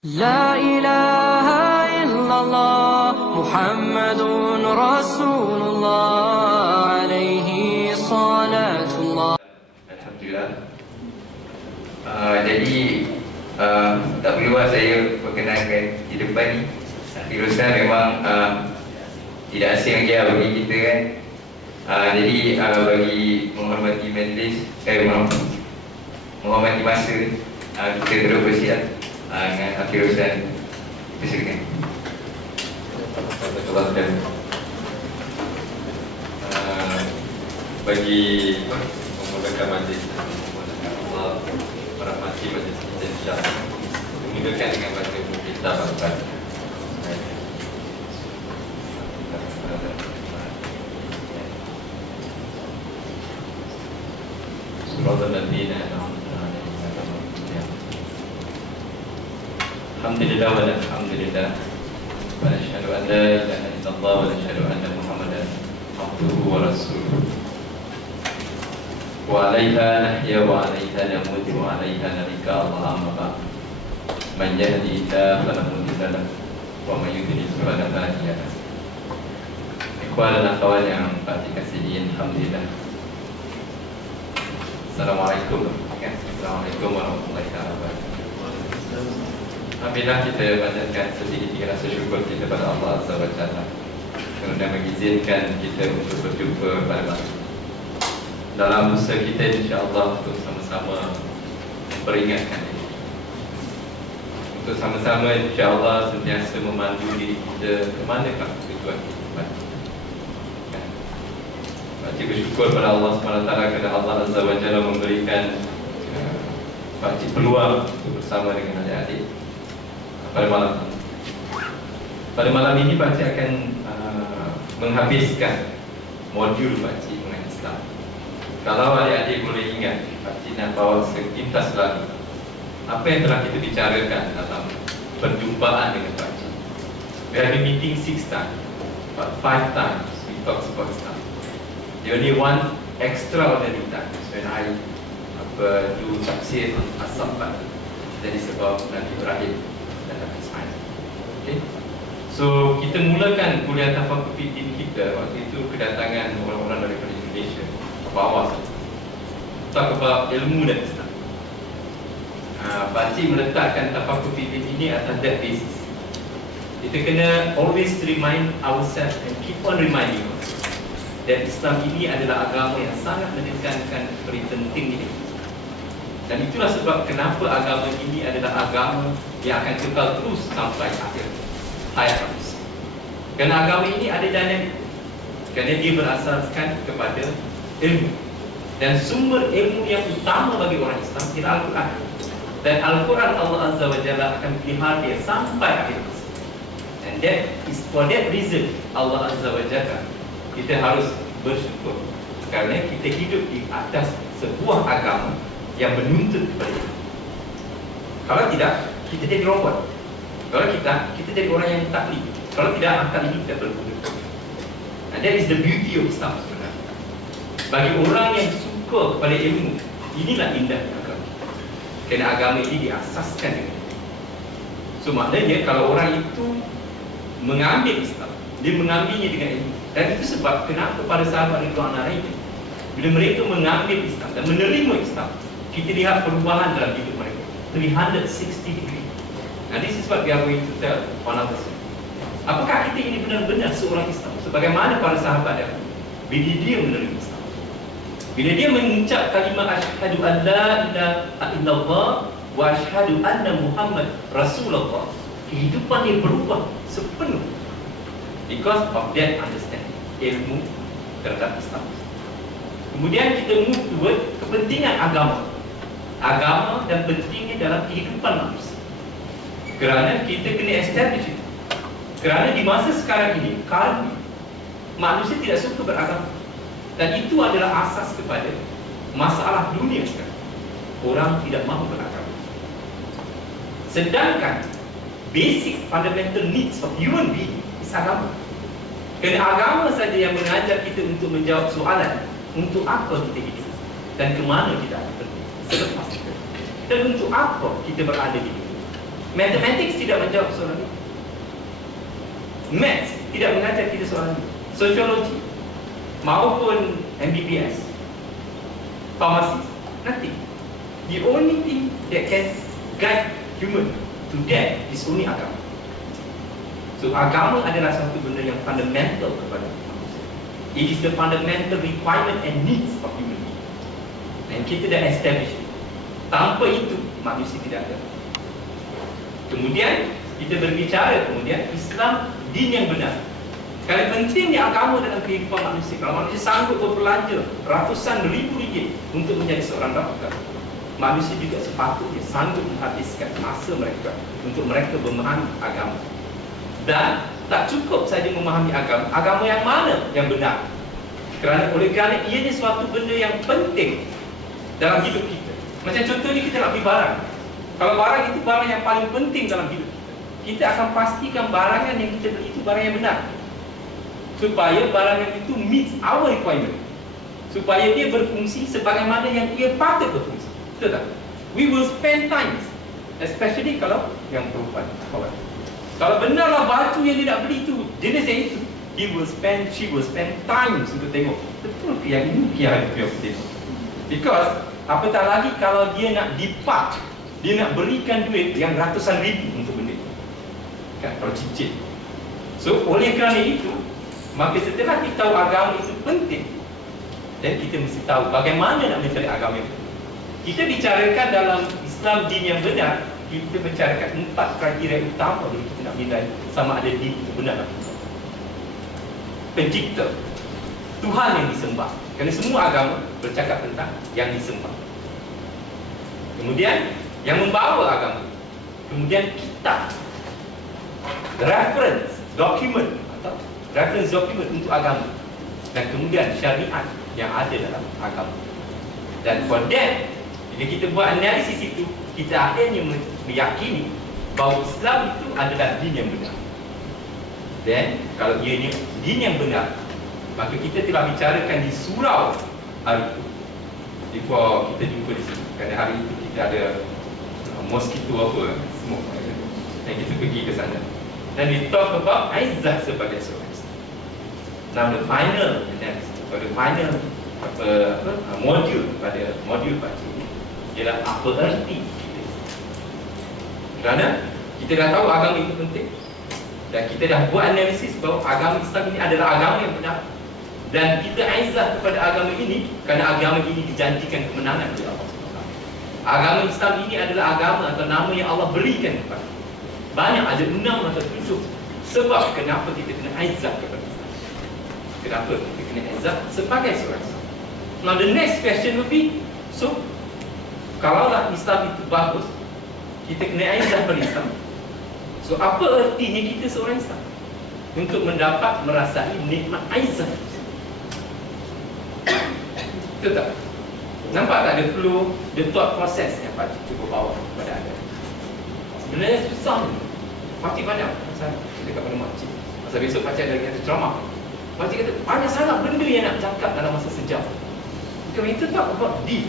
لا إله إلا الله محمد رسول الله عليه صلاة الله. Alhamdulillah. Jadi tak perlu saya perkenalkan di depan ni. Firouzan memang tidak asing lagi bagi kita kan. Jadi bagi menghormati majlis, menghormati masa, kita terus bersiap dengan Firouzan. Silakan. Betul-betul. Bagi memulakan majlis Allah merahmati majlis kita insyaAllah, dimulakan dengan baca kitab Al-Quran. Surah Al-Ladina Alhamdulillah wa alhamdulillah wa nashhadu an la ilaha illallah wa nashhadu anna Muhammadan abduhu wa rasuluh wa 'alaiha nahya wa 'alaiha namutu wa 'alaiha nalqa Allah amma ba'd. Man yahdihillahu fala mudilla lahu wa man yudlil fala hadiya lahu. Ikhwan dan akhwat yang dikasihi, alhamdulillah. Assalamualaikum warahmatullahi wabarakatuh. Alhamdulillah, kita panjatkan sedikit rasa syukur kita pada Allah Azza wa Jalla kerana mengizinkan kita untuk berjumpa pada malam dalam usaha kita insya-Allah untuk sama-sama memperingatkan diri, untuk sama-sama insya-Allah sentiasa memandu diri kita ke manakah tujuan kehidupan. Pakcik bersyukur pada Allah SWT kerana Allah Azza wa Jalla memberikan pakcik peluang untuk bersama dengan adik-adik pada malam ini. Pada malam ini pakcik akan menghabiskan modul pakcik mengenai Islam. Kalau adik-adik boleh ingat, pakcik nak bawa sekilas lagi apa yang telah kita bicarakan dalam perjumpaan dengan pakcik. We have been meeting 6 times, but 5 times we talk about Islam. The only one extraordinary time is when I do tafsir as-Saffat, that is about Nabi Ibrahim dan Nabi Ismail. Okay? So kita mulakan kuliah Tafaqquh Fiddin kita waktu itu kedatangan orang-orang daripada Indonesia ke bawah, talk about ilmu dan Islam. Pakcik meletakkan Tafaqquh Fiddin ini atas that basis. Kita kena always remind ourselves and keep on reminding us that Islam ini adalah agama yang sangat menekankan seperti penting ini. Dan itulah sebab kenapa agama ini adalah agama yang akan kekal terus sampai akhir hayat manusia. Kerana agama ini ada dinamik, kerana dia berasaskan kepada ilmu. Dan sumber ilmu yang utama bagi orang Islam ialah Al-Quran. Dan Al-Quran Allah Azza wa Jalla akan pelihara dia sampai akhir masa. And that is for that reason Allah Azza wa Jalla kita harus bersyukur kerana kita hidup di atas sebuah agama yang menuntut kepada kita. Kalau tidak, kita jadi robot. Kalau kita jadi orang yang taklid. Kalau tidak, akal ini tidak berguna. And that is the beauty of Islam sebenarnya. Bagi orang yang suka kepada ilmu, inilah indah agama. Kerana agama ini diasaskan dengan ilmu. So maknanya kalau orang itu mengambil Islam, dia mengambilnya dengan ilmu. Dan itu sebab kenapa para sahabat Ridwan Alaihi bila mereka mengambil Islam dan menerima Islam, kita lihat perubahan dalam hidup mereka 360 degree. Nah, this is what we are going to tell one of us. Apakah kita ini benar-benar seorang Islam sebagaimana para sahabat dahulu bila dia menerima Islam, bila dia mengucap kalimah asyhadu an la ilaha illallah wa asyhadu anna Muhammad Rasulullah, kehidupan dia berubah sepenuh because of that understanding, ilmu terhadap Islam. Kemudian kita move toward kepentingan agama dan pentingnya dalam kehidupan manusia. Kerana kita kena establish itu. Kerana di masa sekarang ini, manusia tidak suka beragama. Dan itu adalah asas kepada masalah dunia sekarang. Orang tidak mahu beragama. Sedangkan basic fundamental needs of human being is agama. Kerana agama saja yang mengajar kita untuk menjawab soalan, untuk apa kita hidup dan ke mana kita akan pergi selepas kita, dan untuk apa kita berada di dunia. Mathematics tidak menjawab soalan ini. Maths tidak mengajar kita soalan ini. Sosiologi maupun MBBS, pharmacy, nothing. The only thing that can guide human to that is only agama. So agama adalah satu benda yang fundamental kepada manusia. It is the fundamental requirement and needs of human being. Dan kita dah establish. Tanpa itu manusia tidak ada. Kemudian kita berbicara Islam din yang benar. Kalau pentingnya agama dalam kehidupan manusia. Kalau manusia sanggup berbelanja ratusan ribu ringgit untuk menjadi seorang doktor, manusia juga sepatutnya sanggup menghabiskan masa mereka untuk mereka memahami agama. Dan tak cukup saja memahami agama yang mana yang benar. Oleh kerana ianya suatu benda yang penting dalam hidup kita. Macam contohnya kita nak beli barang. Kalau barang itu barang yang paling penting dalam hidup kita, kita akan pastikan barang yang kita beli itu barang yang benar, supaya barang yang itu meets our requirement, supaya dia berfungsi sebagaimana yang ia patut berfungsi. Betul tak? We will spend time, especially kalau yang perempuan. Kalau benarlah baju yang dia nak beli itu jenis yang itu, she will spend time untuk tengok betul ke yang ini yang dia tengok. Because apatah lagi kalau dia nak depart, dia nak berikan duit yang ratusan ribu untuk benda itu, kan, kalau cincin. So oleh kerana itu, maka setelah kita tahu agama itu penting, dan kita mesti tahu bagaimana nak mencari agama itu. Kita bicarakan dalam Islam din yang benar, kita bicarakan 4 kriteria utama bagi kita nak nilai sama ada din itu benar atau tidak. Pencipta, Tuhan yang disembah. Kerana semua agama bercakap tentang yang disembah. Kemudian yang membawa agama. Kemudian kitab, reference document atau reference document untuk agama. Dan kemudian syariat yang ada dalam agama. Dan for that, bila kita buat analisis itu, kita akhirnya meyakini bahawa Islam itu adalah din yang benar. Dan kalau ianya din yang benar, maka kita telah bicarakan di surau hari itu. Before kita jumpa di sini, kerana hari itu kita ada mosquito apa semua, dan kita pergi ke sana. Dan we talk about Aizah sebagai seorang Islam. Now the final analysis, or the final modul pada modul pagi ini ialah apa erti kita. Kerana kita dah tahu agama itu penting, dan kita dah buat analisis bahawa agama Islam ini adalah agama yang benar, dan kita aizah kepada agama ini kerana agama ini dijanjikan kemenangan oleh Allah SWT. Agama Islam ini adalah agama atau nama yang Allah berikan kepada. Banyak, ada 6 atau 7 sebab kenapa kita kena aizah kepada Islam. Kenapa kita kena aizah sebagai seorang Islam. Now the next question will be, so kalaulah Islam itu bagus, kita kena aizah pada Islam, so apa ertinya kita seorang Islam untuk mendapat merasai nikmat aizah? Betul tak? Nampak tak ada flow, the thought process yang Pak Cik cuba bawa kepada anda? Sebenarnya susah ni. Pak Cik banyak pasal kita kat pada Mak Cik. Pasal besok Pak Cik ada lagi ceramah. Pak Cik kata banyak sangat benda yang nak cakap dalam masa sejam. Because when you talk about this,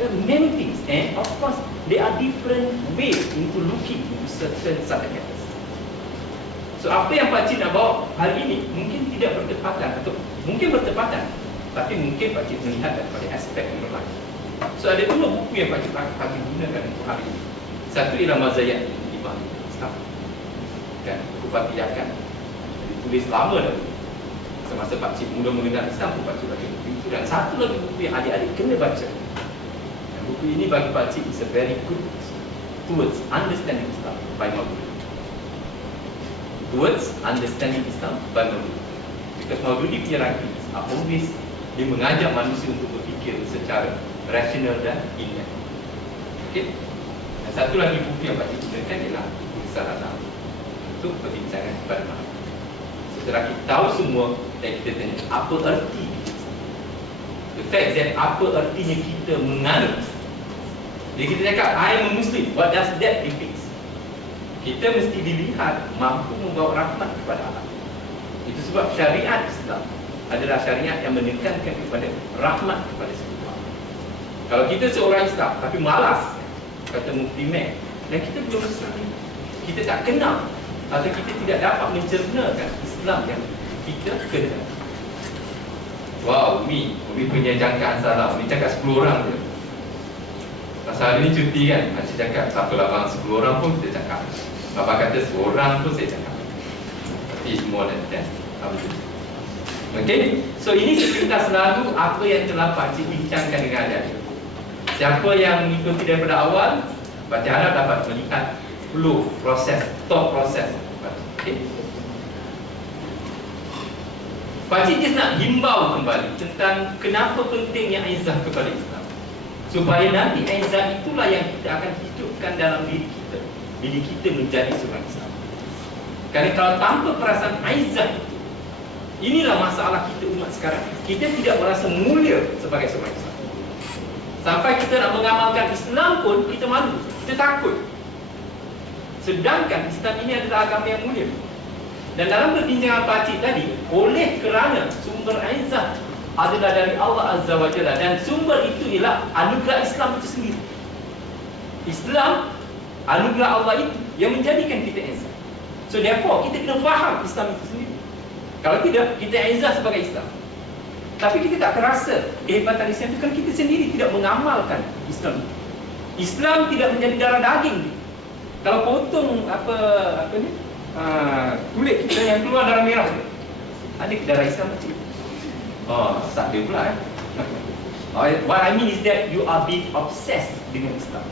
there are many things, and of course there are different ways into looking into certain subject matters. So apa yang Pak Cik nak bawa hari ini mungkin tidak bertepatan, atau mungkin bertepatan, tapi mungkin Pak Cik melihat daripada aspek yang lain. So ada 2 buku yang Pak Cik gunakan untuk hari ini. Satu ialah Mazayat Imam Islam, kan, buku Fatihakan, ditulis lama dah. Semasa Pak Cik mula mengenal Islam pun Pak Cik baca buku itu. Dan satu lagi buku yang adik-adik kena baca. Dan buku ini bagi Pak Cik is a very good towards understanding Islam by Maududi. Towards understanding Islam by Maududi. Because Maududi punya writings are always, dia mengajak manusia untuk berfikir secara rasional dan ilmiah. Okay? Dan satu lagi buku yang Pak Cik gunakan ialah buku Risalah untuk perbincangan pada malam. Setelah kita tahu semua, dan kita tanya apa erti Islam. The fact that apa ertinya kita menganut Islam. Jadi kita cakap I am a Muslim, what does that depict? Kita mesti dilihat mampu membawa rahmat kepada alam. Itu sebab syariat Islam adalah syariat yang menekankan kepada rahmat kepada semua. Kalau kita seorang Islam tapi malas, kata Mufti Mek, dan kita belum Islam. Kita tak kenal atau kita tidak dapat mencernakan Islam yang kita kenal. Wow, Umi punya jangkaan salah. Umi cakap 10 orang je. Pasal hari ni cuti kan, Makcik cakap tak apalah bang, 10 orang pun kita cakap. Bapak kata seorang pun saya cakap. Tapi more than that. Okay, so ini sepintas lalu apa yang telah Pakcik bincangkan dengan adik. Siapa yang mengikuti daripada awal, Pakcik harap dapat melihat flow, proses, thought proses. Okay. Pakcik just nak himbau kembali tentang kenapa pentingnya aizah kepada Islam. Supaya nanti aizah itulah yang kita akan hidupkan dalam diri kita. Diri kita menjadi seorang Islam. Kerana kalau tanpa perasaan aizah itu, inilah masalah kita umat sekarang. Kita tidak merasa mulia sebagai seorang Islam. Sampai kita nak mengamalkan Islam pun kita malu, kita takut. Sedangkan Islam ini adalah agama yang mulia. Dan dalam perbincangan Pakcik tadi, oleh kerana sumber aizah adalah dari Allah Azza wa Jalla, dan sumber itu ialah anugerah Islam itu sendiri. Islam, anugerah Allah itu yang menjadikan kita aizah. So therefore, kita kena faham Islam itu sendiri. Kalau tidak, kita aizah sebagai Islam. Tapi kita tak terasa kehebatan Islam itu kan kita sendiri tidak mengamalkan Islam. Islam tidak menjadi darah daging. Kalau potong apa ni? Kulit kita yang keluar darah merah, ada ke darah Islam macam itu? Oh, tak ada pula What I mean is that you are being obsessed dengan Islam.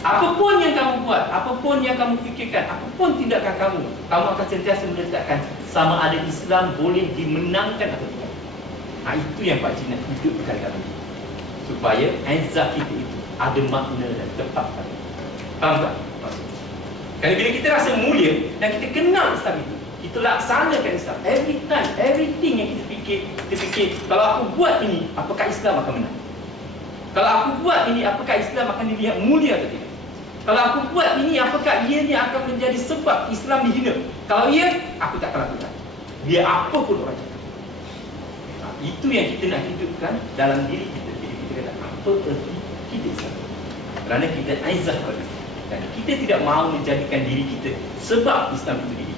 Apapun yang kamu buat, apapun yang kamu fikirkan, apapun tindakan kamu akan sentiasa meletakkan sama ada Islam boleh dimenangkan atau tidak. Itu yang Pakcik nak hidupkan dalam diri, supaya aizah kita itu ada makna dan tepat. Faham tak? Kerana bila kita rasa mulia dan kita kenal Islam itu, kita laksanakan Islam. Every time, everything yang kita fikir, kalau aku buat ini, apakah Islam akan menang? Kalau aku buat ini, apakah Islam akan dilihat mulia atau tidak? Kalau aku buat ini, apakah ianya akan menjadi sebab Islam dihina? Kalau ia, aku tak akan lakukan. Biar apa pun orang cakap. Itu yang kita nak hidupkan dalam diri kita. Jadi kita kata, apa erti kita Islam? Kerana kita aizah pada Islam. Dan kita tidak mahu menjadikan diri kita sebab Islam itu diri.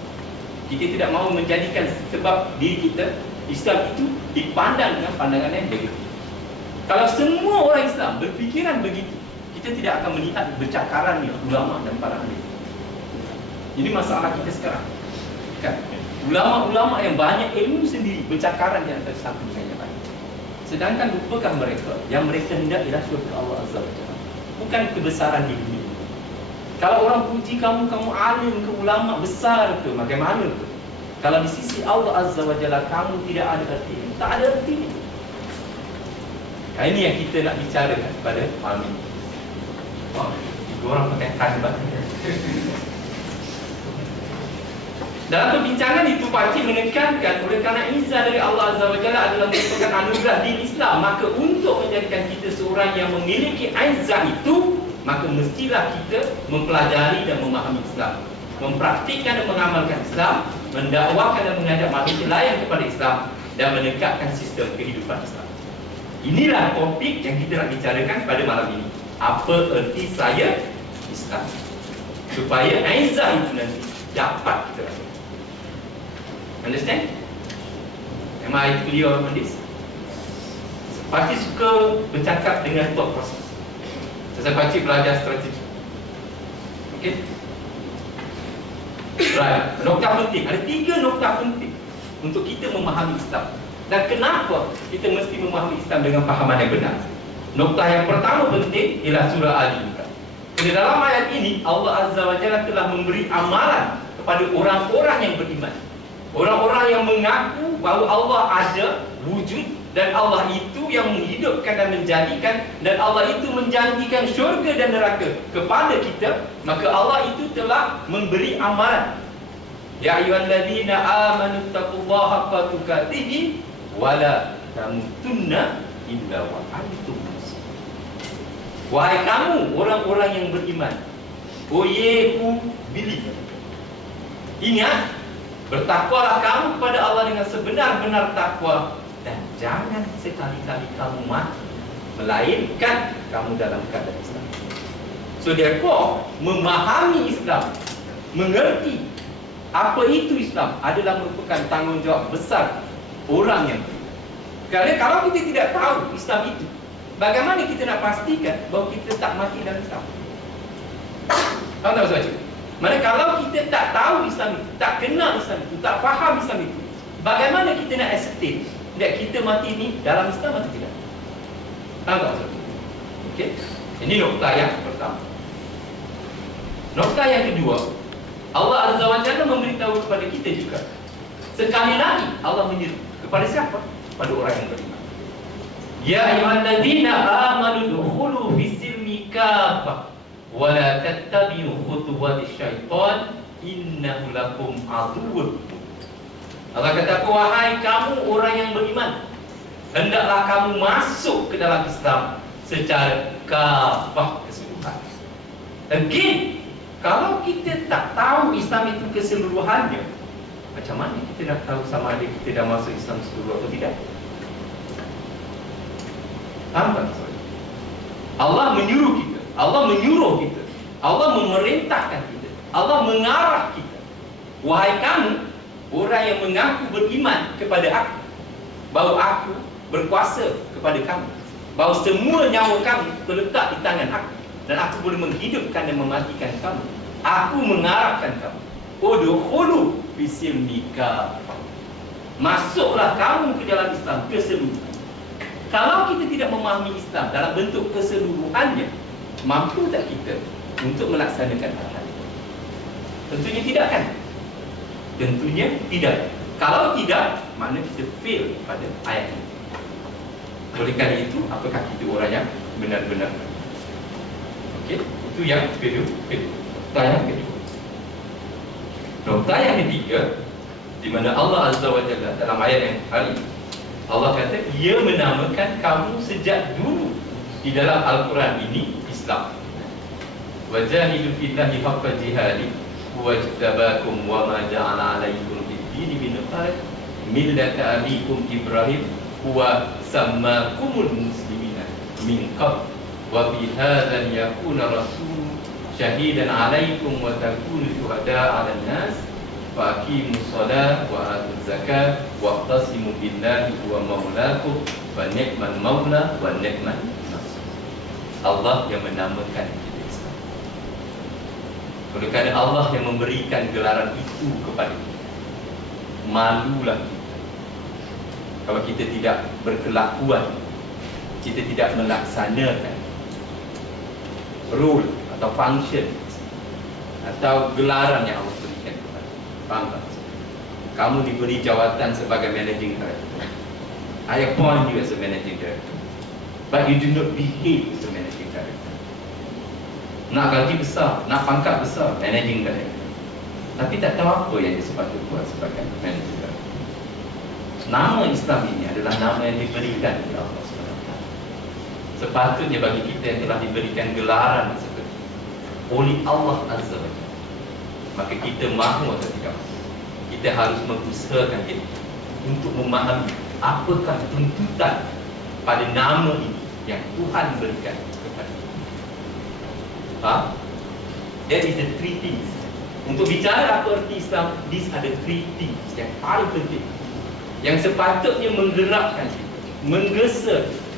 Kita tidak mahu menjadikan sebab diri kita Islam itu dipandang dengan pandangan yang negatif. Kalau semua orang Islam berfikiran begitu, kita tidak akan melihat bercakaran ulama dan para ahli. Ini masalah kita sekarang. Kan? Ulama-ulama yang banyak ilmu sendiri bercakaran di antara satu dengan yang lain. Sedangkan lupakah mereka yang mereka hendak ialah syurga Allah Azza wa Jalla, bukan kebesaran di dunia. Kalau orang puji kamu alim ke, ulama besar ke, bagaimana ke? Kalau di sisi Allah Azza wa Jalla kamu tidak ada arti, tak ada artinya. Ini yang kita nak bicarakan pada malam ini. Wah, tiga orang pakai khasbat. Dalam perbincangan itu, Pakcik menekankan oleh kerana izah dari Allah Azza wa Jalla adalah merupakan anugerah di Islam, maka untuk menjadikan kita seorang yang memiliki aizah itu, maka mestilah kita mempelajari dan memahami Islam, mempraktikkan dan mengamalkan Islam, mendakwakan dan mengajak manusia lain kepada Islam, dan menegakkan sistem kehidupan Islam. Inilah topik yang kita nak bicarakan pada malam ini. Apa erti saya Islam? Supaya aizah itu nanti dapat kita rasakan. Understand? Am I clear on this? Pakcik suka bercakap dengan thought process. Saya Pakcik belajar strategi. Okay? Right. Nokta penting. Ada 3 nokta penting untuk kita memahami Islam. Dan kenapa kita mesti memahami Islam dengan fahaman yang benar? Nokta yang pertama penting ialah surah Al-Imran. Di dalam ayat ini, Allah Azza wa Jalla telah memberi amalan kepada orang-orang yang beriman. Orang-orang yang mengaku bahawa Allah ada wujud, dan Allah itu yang menghidupkan dan menjadikan, dan Allah itu menjanjikan syurga dan neraka kepada kita, maka Allah itu telah memberi amalan. Ya ayyuhallazina amanu taqullaha haqqa tuqatih wa la tamutunna illa wa antum muslimun. Wahai kamu orang-orang yang beriman, oh ye who believe, ingat, bertakwalah kamu kepada Allah dengan sebenar-benar takwa, dan jangan sekali-kali kamu mati melainkan kamu dalam keadaan Islam. So therefore, memahami Islam, mengerti apa itu Islam adalah merupakan tanggungjawab besar orang yang beriman. Kerana kalau kita tidak tahu Islam itu, bagaimana kita nak pastikan bahawa kita tak mati dalam Islam? Faham tak maksud saya? Mana kalau kita tak tahu Islam itu, tak kenal Islam itu, tak faham Islam itu, bagaimana kita nak ascertain that kita mati ni dalam Islam atau tidak? Faham tak maksud saya? Okey. Ini nokta yang pertama. Nokta yang kedua, Allah Azza wa Jalla memberitahu kepada kita juga. Sekali lagi Allah menyeru kepada siapa? Pada orang yang beriman. Ya ayyuhalladzina amanu dukhulu fis-silmi kaffah wa la tattabi'u khutuwatis syaitan innahu lakum aduwwun. Allah kata, wahai kamu orang yang beriman, hendaklah kamu masuk ke dalam Islam secara kafah, keseluruhan. Again, kalau kita tak tahu Islam itu keseluruhannya, macam mana kita nak tahu sama ada kita dah masuk Islam seluruh atau tidak? Faham tak? Allah menyuruh kita, Allah menyuruh kita, Allah memerintahkan kita, Allah mengarah kita. Wahai kamu, orang yang mengaku beriman kepada aku, bahawa aku berkuasa kepada kamu, bahawa semua nyawa kamu terletak di tangan aku, dan aku boleh menghidupkan dan mematikan kamu. Aku mengarahkan kamu. Udkhulu fisilmi kafah. Masuklah kamu ke dalam Islam keseluruhan. Kalau kita tidak memahami Islam dalam bentuk keseluruhannya, mampu tak kita untuk melaksanakan hal-hal itu? Tentunya tidak, kan? Tentunya tidak. Kalau tidak, makna kita fail pada ayat ini. Oleh kerana itu, apakah kita orang yang benar-benar? Okey, itu yang kedua. Nokta yang kedua. Nokta yang ketiga, di mana Allah Azza wa Jalla dalam ayat yang hari ini, Allah kata, Ia menamakan kamu sejak dulu di dalam Al-Quran ini Islam. Wajahidu fillahi haqqa jihadi wajtabakum wa ma ja'ala 'alaikum fid-dini min haraj millata abikum Ibrahim huwa sammakumul muslimina min qabl wa fi hadzal yakuna rasul syahidan 'alaikum wa takunu syuhada'a 'alan nas fa aqimus shalah wa atuz zakat wa'tasimu billahi huwa maulakum wa ni'mal maula wa ni'man nasir. Allah yang menamakan kita Islam. Oleh kerana Allah yang memberikan gelaran itu kepada kita, malulah kita kalau kita tidak berkelakuan, kita tidak melaksanakan rule atau function atau gelaran yang Allah berikan kepada kita. Faham tak? Kamu diberi jawatan sebagai managing director. I appoint you as a managing director, but you do not behave as a managing director. Nak gaji besar, nak pangkat besar, managing director, tapi tak tahu apa yang dia sepatutnya buat sebagai managing director. Nama Islam ini adalah nama yang diberikan oleh Allah SWT. Sepatutnya bagi kita yang telah diberikan gelaran seperti ini oleh Allah Azza wa Jalla, maka kita mahu atau tidak, kita harus mengusahakan diri untuk memahami apakah tuntutan pada nama ini yang Tuhan berikan kepada kita. That is the three things. Untuk bicara apa arti Islam, these are the three things yang paling penting, yang sepatutnya menggerakkan kita, menggesa kita,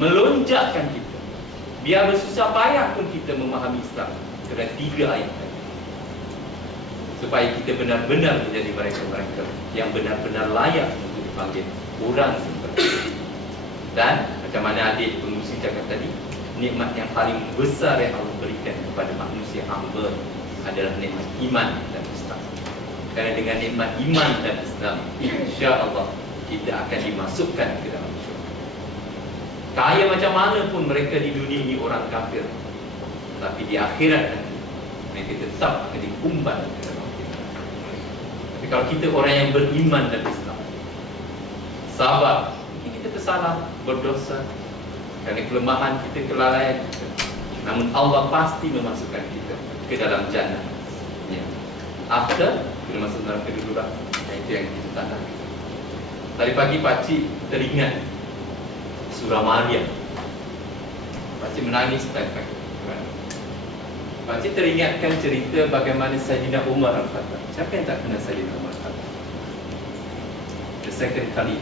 melonjakkan kita. Biar bersusah payah pun kita memahami Islam kerana 3 ayat tadi, supaya kita benar-benar menjadi mereka-mereka yang benar-benar layak untuk dipanggil orang seperti itu. Dan macam mana adik pengurusi cakap tadi, nikmat yang paling besar yang Allah berikan kepada manusia hamba adalah nikmat iman dan Islam. Kerana dengan nikmat iman dan Islam, insya-Allah kita akan dimasukkan ke dalam syurga. Kaya macam mana pun mereka di dunia ini orang kafir, tapi di akhirat nanti mereka tetap akan dikumban ke dalam syurga. Tapi kalau kita orang yang beriman dan Islam, sabar, mungkin kita tersalah, berdosa kerana kelemahan kita, kelalaian kita, namun Allah pasti memasukkan kita ke dalam jannah. Ya. After kita masuk neraka dulu lah. Itu yang kita tanda. Tadi pagi pakcik teringat surah Maryam. Pakcik menangis tadi pagi. Pakcik teringatkan cerita bagaimana Sayyidina Umar Al-Khattab. Siapa yang tak kenal Sayyidina Umar Al-Khattab? The second kali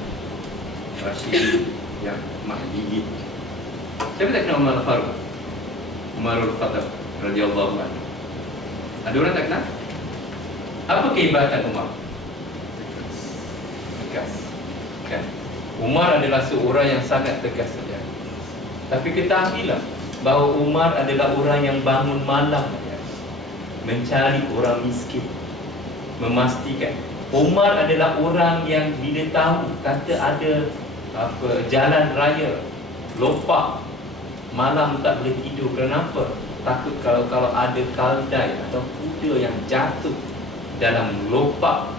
Rashid yang Mahdi. Siapa tak kenal Umar Al-Faruq? Umar Al-Khattab radhiyallahu anhu. Ada orang tak kenal? Apa kehebatan Umar? Tegas. Kan? Umar adalah seorang yang sangat tegas saja. Tapi ketahuilah bahawa Umar adalah orang yang bangun malam mencari orang miskin, memastikan. Umar adalah orang yang bila tahu kata ada jalan raya lopak, malam tak boleh tidur. Kenapa? Takut kalau ada kaldai atau kuda yang jatuh dalam lopak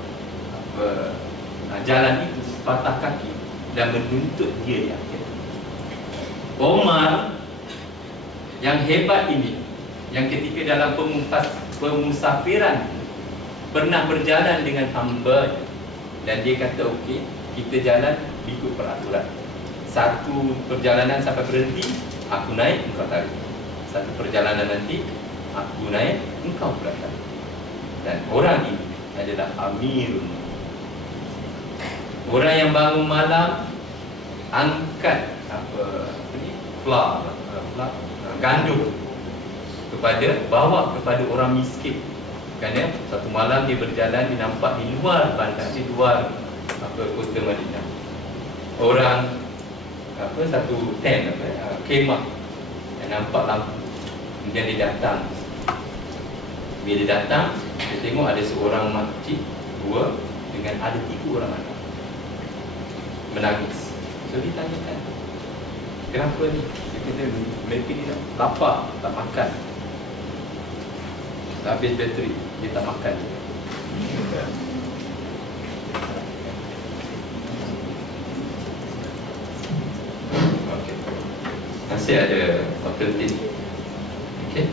jalan itu, patah kaki dan menuntut dia yang Umar yang hebat ini, yang ketika dalam pemusafiran pernah berjalan dengan hamba dan dia kata okey, kita jalan ikut peraturan. Satu perjalanan sampai berhenti, aku naik, engkau tarik. Satu perjalanan nanti, aku naik, engkau berangkat. Dan orang ini adalah Amirul. Orang yang bangun malam, angkat gandum bawa kepada orang miskin. Kerana satu malam dia berjalan, dia nampak di luar bandar, di luar kota Madinah, orang satu tent kemah yang nampak lampu. Kemudian dia datang. Bila dia datang, dia tengok ada seorang makcik dua dengan ada 3 orang anak menangis. So dia tanyakan, kenapa ni? Dia kata mereka ni lapar, tak makan, habis bateri, dia tak makan. Okay. Masih ada alternatif. Okay.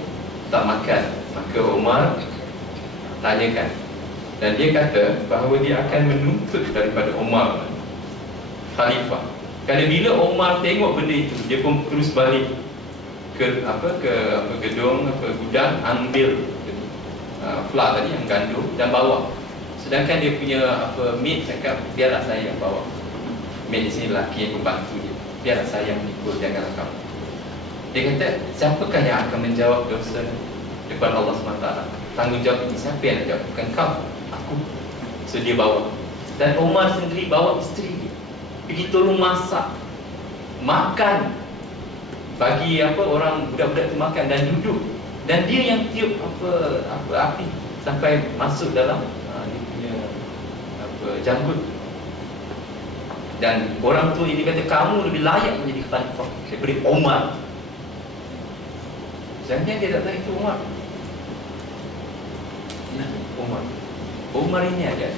Tak makan. Maka Umar tanyakan, dan dia kata bahawa dia akan menuntut daripada Umar khalifah. Kerana bila Umar tengok benda itu, dia pun terus balik ke gedung, gudang, ambil flour tadi yang gandum dan bawa. Sedangkan dia punya maid cakap, biarlah saya yang bawa. Maid di sini lelaki yang membantu dia, biarlah saya yang ikut, janganlah kamu. Dia kata, siapakah yang akan menjawab dosa depan Allah SWT? Tanggungjawab ini siapa yang nak jawab? Bukan kau, aku. So dia bawa. Dan Umar sendiri bawa isteri dia, pergi tolong masak, makan, bagi orang budak-budak itu makan dan duduk. Dan dia yang tiup api sampai masuk dalam dia punya janggut. Dan orang tu ini kata, kamu lebih layak menjadi khalifah daripada Umar. Jangan dia tak tahu itu Umar. Umar ini ada.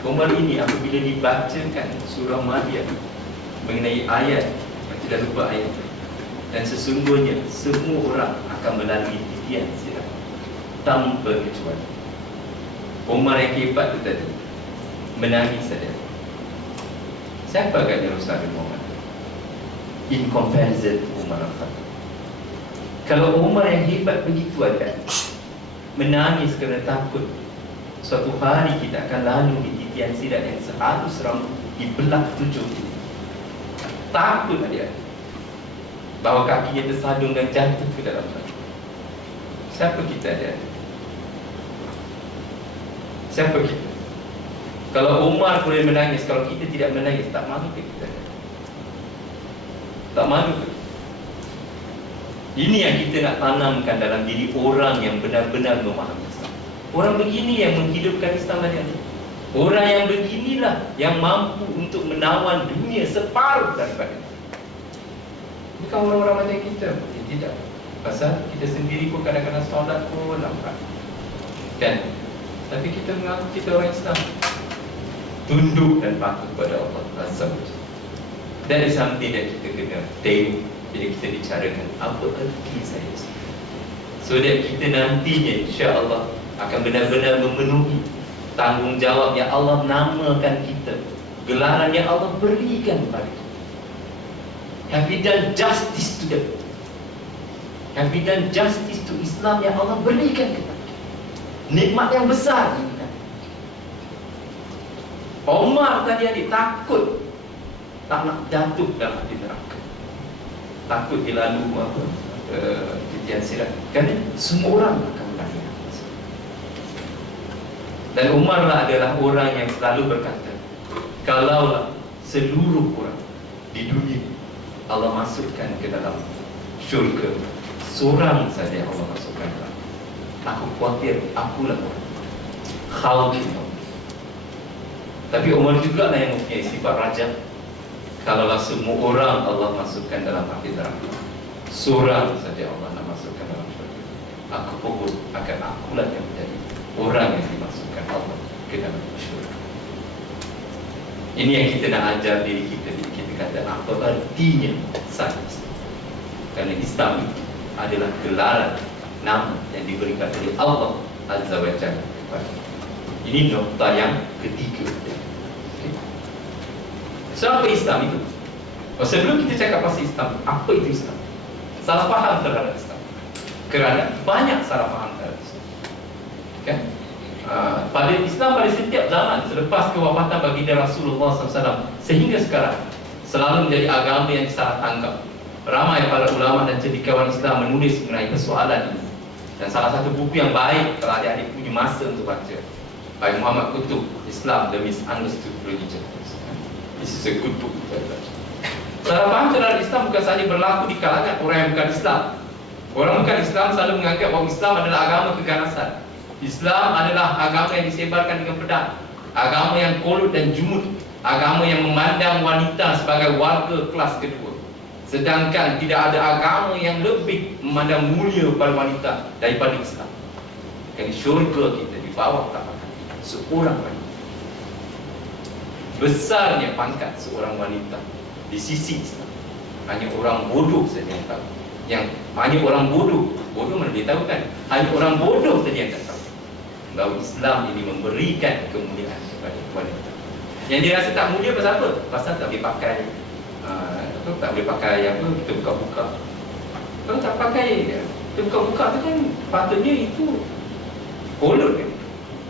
Umar ini apabila dibacakan surah Maryam mengenai ayat, tidak lupa ayat, dan sesungguhnya semua orang akan melalui titian sirat tanpa kecuali. Umar yang hebat itu tadi menangis saja. Siapa agaknya Rasulullah bin Muhammad in comparison Umar Al-Khattab? Kalau Umar yang hebat begitu ada menangis kerana takut suatu hari kita akan lalu di titian sirat yang sehalus rambut dibelah 7, takut dia bahawa kakinya tersadung dan jatuh ke dalam sana. Siapa kita ada? Siapa kita? Kalau Umar boleh menangis, kalau kita tidak menangis, tak malu ke kita? Tak malu ke? Ini yang kita nak tanamkan dalam diri orang yang benar-benar memahami Islam. Orang begini yang menghidupkan Islam tadi. Orang yang beginilah yang mampu untuk menawan dunia separuh daripada. Bukan orang-orang macam kita. Tidak. Pasal kita sendiri pun kadang-kadang solat pun lambat. Kan? Tapi kita mengaku kita orang Islam. Tunduk dan patuh kepada Allah Azza wa Jalla. That is something that kita kena tengok bila kita bicarakan apa erti saya. So that kita nantinya insya-Allah akan benar-benar memenuhi tanggungjawab yang Allah namakan kita, gelaran yang Allah berikan kepada kita. Have we done justice to them? Have we done justice to Islam yang Allah berikan kepada kita? Nikmat yang besar ini kan. Omar tadi adik takut tak nak jatuh dalam api neraka. Takut dia lalu titian sirat. Kerana semua orang akan melakukan. Dan Umar adalah orang yang selalu berkata, kalaulah seluruh orang di dunia Allah masukkan ke dalam syurga, seorang saja Allah masukkan dalam, aku khawatir akulah orang khawfin. Tapi Umar juga lah yang mempunyai sifat raja. Kalaulah semua orang Allah masukkan dalam api neraka, seorang saja Allah nak masukkan dalam syurga, aku pun akan akulah yang menjadi orang yang dimasukkan Allah ke dalam syurga. Ini yang kita nak ajar diri kita. Kita kata apa artinya sains. Kerana Islam adalah gelaran nama yang diberikan oleh Allah Azza wa Jalla kepada. Ini nokta yang ketiga. Okay. So apa Islam itu? Sebelum kita cakap pasal Islam, apa itu Islam? Salah faham terhadap Islam. Kerana banyak salah faham terhadap Islam. Okay? Pada Islam pada setiap zaman selepas kewafatan baginda Rasulullah SAW sehingga sekarang selalu menjadi agama yang disalah tangkap. Ramai para ulama dan cendekiawan Islam menulis mengenai persoalan ini. Dan salah satu buku yang baik kalau adik-adik punya masa untuk baca, by Muhammad Qutb, Islam, The Misunderstood Religion. This is a good book. Salah faham terhadap Islam bukan sahaja berlaku di kalangan orang yang bukan Islam. Orang bukan Islam selalu menganggap bahawa Islam adalah agama keganasan. Islam adalah agama yang disebarkan dengan pedang, agama yang kolut dan jumud, agama yang memandang wanita sebagai warga kelas kedua. Sedangkan tidak ada agama yang lebih memandang mulia pada wanita daripada Islam. Kerana syurga kita di bawah tapak kaki seorang wanita. Besarnya pangkat seorang wanita di sisi Islam. Hanya orang bodoh saja yang tahu. Yang hanya orang bodoh mana dia tahu kan? Hanya orang bodoh saja yang tak tahu bahawa Islam ini memberikan kemuliaan kepada wanita. Yang dia rasa tak mulia pasal apa? Pasal tak boleh pakai tak boleh pakai apa, kita buka-buka. Kalau tak pakai kita buka-buka tu kan patutnya itu kolut kan.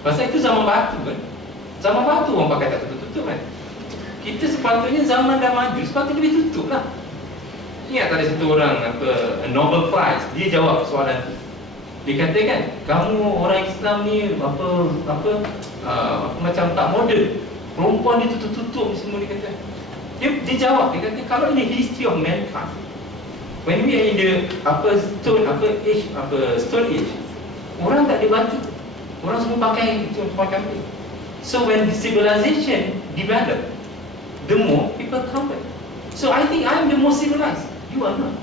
Pasal itu zaman batu kan. Zaman batu orang pakai tak tutup-tutup kan. Kita sepatutnya zaman dah maju, sepatutnya ditutup lah. Ingat ada satu orang apa, Nobel Prize, dia jawab soalan tu. Dia katakan, kamu orang Islam ni apa macam tak modern. Perempuan dia tutup-tutup semua, dia kata. Dia jawab, dia kata kalau ini history of mankind, when we are in the stone age, orang tak ada baju, orang semua pakai macam ni. So when the civilization develop, the more people convert. So I think I am the most civilized, you are not.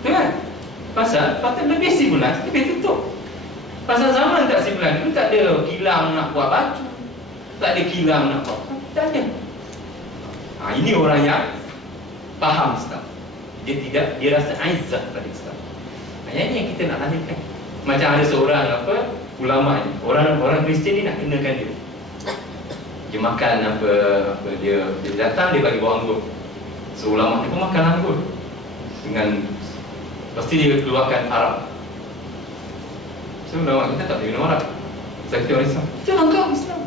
Betul kan? Pasal lebih civilized, lebih tutup. Pasal zaman tak civilized, dulu tak ada kilang nak buat baju, tak ada kilang nak buat, tak ada. Ini orang yang faham Islam. Dia rasa aizah pada Islam. Yang ini yang kita nak lahirkan. Macam ada seorang ulama ni, orang Kristian ni nak kenakan dia. Dia makan dia datang, dia bagi bawa anggur. So ulama ni pun makan anggur dengan pasti dia keluarkan Arab. So ulama kita tak boleh minum Arab. Saya kata orang Islam, jangan kau Islam.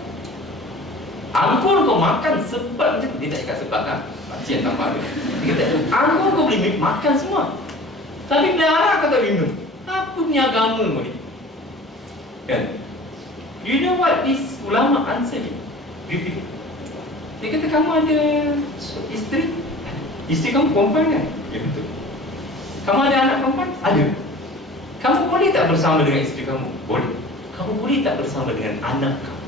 Anggur kau makan sebab je. Dia tak cakap sebab kan, pakcik yang tak malu. Dia kata, anggur kau boleh makan semua, tapi darah kau tak boleh minum. Apa punya agama kau ni? Kan? You know what this ulama answer ni? Beautiful. Dia kata, kamu ada isteri? Isteri kamu perempuan kan? Ya betul. Kamu ada anak perempuan? Ada. Kamu boleh tak bersama dengan isteri kamu? Boleh. Kamu boleh tak bersama dengan anak kamu?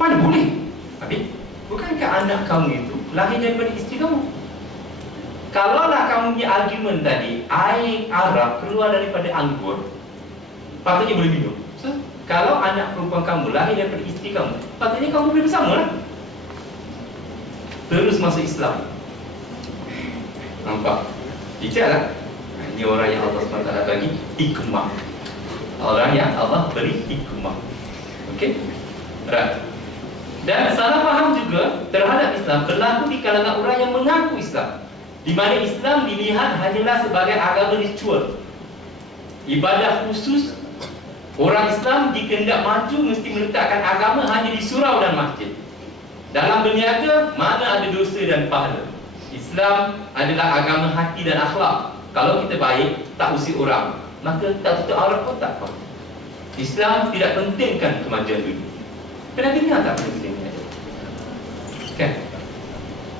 Mana boleh? Habis, bukankah anak kamu itu lahir daripada isteri kamu? Kalaulah kamu punya argument tadi, air Arab keluar daripada anggur, patutnya boleh minum. So, kalau anak perempuan kamu lahir daripada isteri kamu, patutnya kamu boleh bersama lah. Terus masuk Islam. Nampak? Bijak lah. Ini orang yang Allah SWT bagi hikmah. Orang yang Allah beri hikmah. Okey? Right. Dan salah faham juga terhadap Islam berlaku di kalangan orang yang mengaku Islam. di mana Islam dilihat hanyalah sebagai agama ritual, ibadah khusus. Orang Islam jika hendak maju mesti meletakkan agama hanya di surau dan masjid. Dalam berniaga, mana ada dosa dan pahala. Islam adalah agama hati dan akhlak. Kalau kita baik, tak usir orang, maka tak tutup aurat pun tak apa. Islam tidak pentingkan kemajuan dunia. Pernah dengar tak pentingnya? Kan?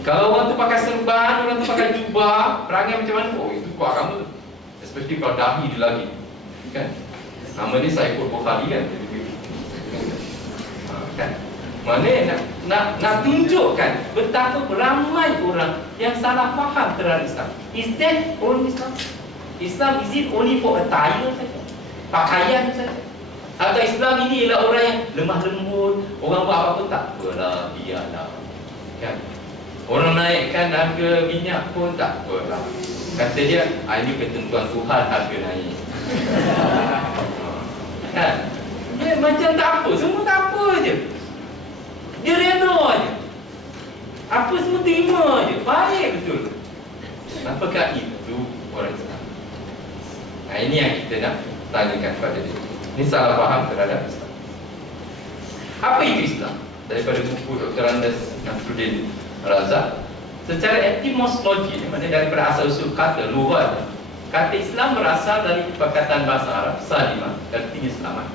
Kalau orang tu pakai serban, orang tu pakai jubah, perangai macam mana? Oh, itu kuat agama tu. Especially kalau dahi dia lagi. Kan? Nama ni saya ikut Bukhari kan? Kan? Mana nak tunjukkan betapa ramai orang yang salah faham terhadap Islam. Is that only Islam? Islam is it only for attire saja? Pakaian saja? Atau Islam ini ialah orang yang lemah lembut, orang buat apa-apa tak apalah, biarlah. Kan? Orang naikkan harga minyak pun tak apalah. Kata dia, ini ketentuan Tuhan harga naik. Kan? Dia macam tak apa, semua tak apa je. Dia reda je. Apa semua terima je. Baik betul. Apakah itu orang Islam? Nah, ini yang kita nak tanyakan kepada dia. Ini salah faham terhadap Islam. Apa itu Islam? Daripada buku Dr. Andes Nasruddin Razak, secara etimologi, maknanya daripada asal-usul kata, lughat, kata Islam berasal dari perkataan bahasa Arab salimah, artinya selamat.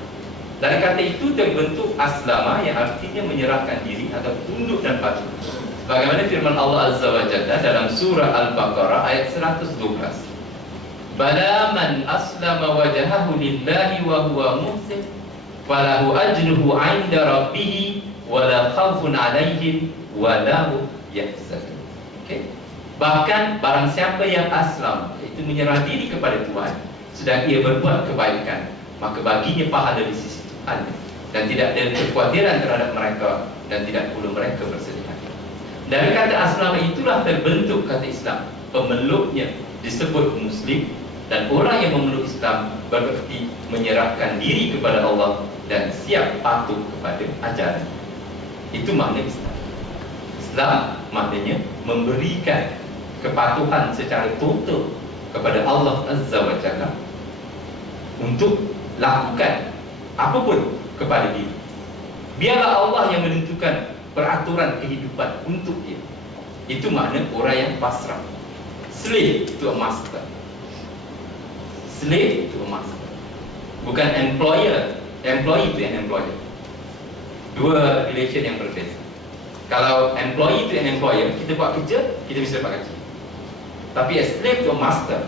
Dari kata itu terbentuk aslama yang artinya menyerahkan diri atau tunduk dan patuh. Bagaimana firman Allah Azza wa Jalla dalam surah Al-Baqarah ayat 112. Bala man aslama wajahahu lillahi wa huwa muhsin falahu ajruhu 'inda rabbih wa la khaufun 'alaihim wa la hum yahzanun. Okey. Bahkan barang siapa yang aslam, iaitu menyerah diri kepada Tuhan, sedang ia berbuat kebaikan, maka baginya pahala di sisi Tuhan dan tidak ada kekhawatiran terhadap mereka dan tidak perlu mereka bersedih hati. Dari kata aslam itulah terbentuk kata Islam. Pemeluknya disebut Muslim, dan orang yang memeluk Islam berarti menyerahkan diri kepada Allah dan siap patuh kepada ajaran. Itu makna Islam. Islam maknanya memberikan kepatuhan secara total kepada Allah Azza wa Jalla untuk lakukan apapun kepada diri. Biarlah Allah yang menentukan peraturan kehidupan untuk dia. Itu makna orang yang pasrah. Slave to a master. Slave to a master. Bukan employer. Employee to an employer. Dua relation yang berbeza. Kalau employee to an employer, kita buat kerja, kita bisa dapat gaji. Tapi a slave to a master,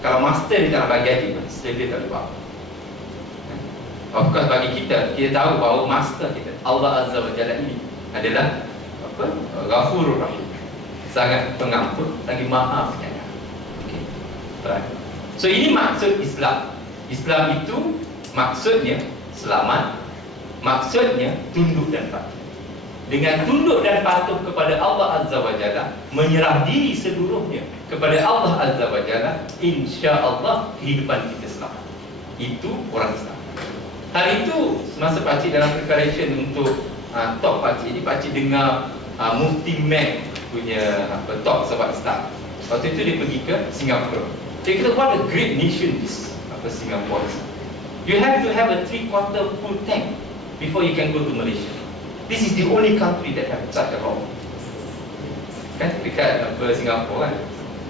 kalau master dia tak nak bagi gaji, slave dia tak boleh buat. Of course bagi kita tahu bahawa master kita, Allah Azza wa Jalla ini adalah apa? Ghafurur Rahim. Sangat pengampun lagi maha penyayang. Okay. Right. So ini maksud Islam. Islam itu maksudnya selamat, maksudnya tunduk dan patuh. Dengan tunduk dan patuh kepada Allah Azza wa Jalla, menyerah diri seluruhnya kepada Allah Azza wa Jalla, insya-Allah kehidupan kita selamat. Itu orang Islam. Hari itu semasa pakcik dalam preparation untuk talk pakcik, pakcik dengar Mufti Mac punya talk sebab Islam. Waktu itu dia pergi ke Singapura. Dia kata, what a great nation is Singapore. You have to have a 3/4 full tank before you can go to Malaysia. This is the only country that have such a law. Kan dekat Singapura kan,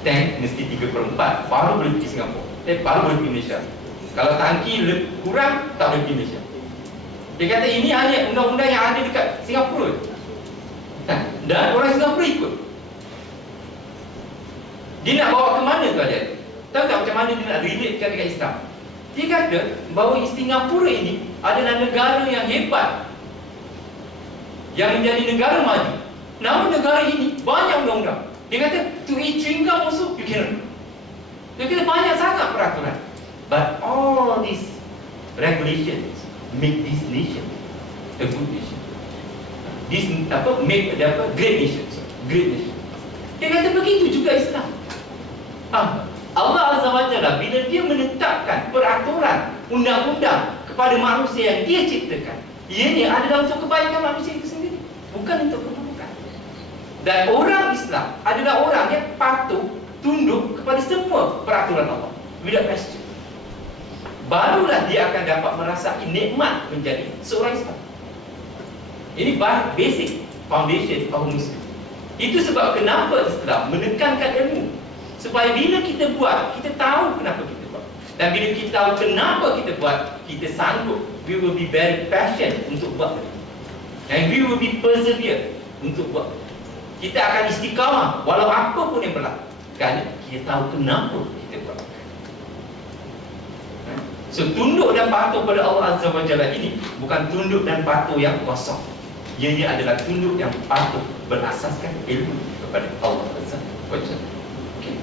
tank mesti 3/4 baru boleh pergi Singapura. Baru boleh pergi Malaysia. Kalau tangki kurang, tak boleh pergi Malaysia. Dia kata ini hanya undang-undang yang ada dekat Singapura. Dan orang Singapura ikut. Dia nak bawa ke mana tu aja? Tahu tak macam mana dia nak relatekan dengan Islam? Dia kata bahawa Singapura ini adalah negara yang hebat, yang menjadi negara maju. Namun negara ini banyak undang-undang. Dia kata to eat chewing gum also you cannot. Dia kata banyak sangat peraturan. But all these regulations make this nation a good nation. This make great nation. Great nation. Dia kata begitu juga Islam. Allah Azza wa Jalla bila dia menetapkan peraturan undang-undang kepada manusia yang dia ciptakan, ianya adalah untuk kebaikan manusia itu sendiri, bukan untuk keburukan. Dan orang Islam adalah orang yang patuh tunduk kepada semua peraturan Allah without question, barulah dia akan dapat merasai nikmat menjadi seorang Islam. Ini basic foundation kaum Muslim. Itu sebab kenapa Islam menekankan ilmu, supaya bila kita buat, kita tahu kenapa kita buat. Dan bila kita tahu kenapa kita buat, kita sanggup, we will be very passionate untuk buat. And we will be persevere untuk buat. Kita akan istiqamah walau apa pun yang berlaku, kerana kita tahu kenapa kita buat. So tunduk dan patuh pada Allah Azza wa Jalla ini bukan tunduk dan patuh yang kosong. Ianya adalah tunduk yang patuh berasaskan ilmu kepada Allah Azza wa Jalla. Okay.